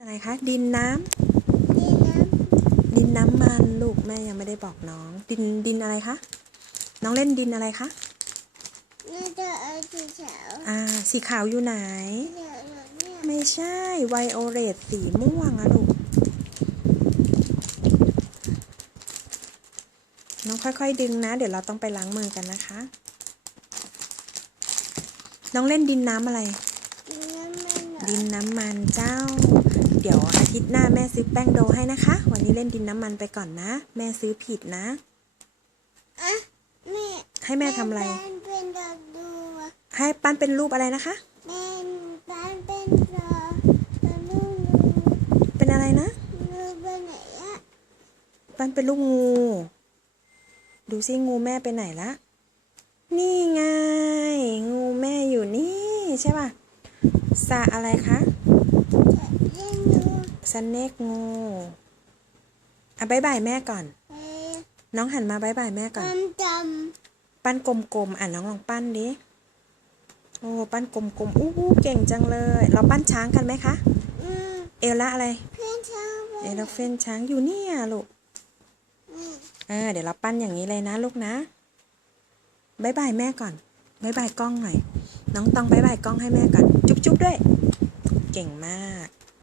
อะไรคะ ดินน้ำนี่นะดินน้ำมันลูกแม่ยังไม่ได้บอกน้อง ดินดินอะไรคะ น้องเล่นดินอะไรคะน่าจะเอาสีขาวอ่า สีขาวอยู่ไหน เนี่ยเนี่ยไม่ใช่ไวโอเลตสีม่วงอะลูก น้องค่อยๆดึงนะ เดี๋ยวเราต้องไปล้างมือกันนะคะ น้องเล่นดินน้ำอะไรน้ำมันเหรอ ดินน้ำมันเจ้า เดี๋ยวอาทิตย์หน้าแม่ซื้อแป้งโดให้นะคะ วันนี้เล่นดินน้ำมันไปก่อนนะ แม่ซื้อผิดนะ อะแม่ให้แม่ทำอะไรเป็นเป็นดอกดูอะให้ปั้นเป็นรูปอะไรนะคะเป็นบ้านเป็นดอกเป็นลูกเป็นอะไรนะนูนูเป็นไหนอะปั้นเป็นรูปงู ดูซิงูแม่ไปไหนละ นี่ไง งูแม่อยู่นี่ใช่ป่ะ สระอะไรคะเล่นดูสเนกงูอะบายบายแม่ก่อนเอ้ยน้องหันมาบายบายแม่ก่อนมันจปั้นกลมๆ อะน้องลองปั้นดิโอ้ปั้นกลมๆอู้หูเก่งจังเลย เราปั้นช้างกันไหมคะำอืมเอลละอะไรเพื่อนชอบเอลเฟนช้างอยู่เนี่ยลูกอืมเออเดี๋ยวเราปั้นอย่างนี้เลยนะลูกนะบายบายแม่ก่อนบายบายกล้องหน่อย น้องต้องบายบายกล้องให้แม่ก่อน จุ๊บๆด้วย เก่งมาก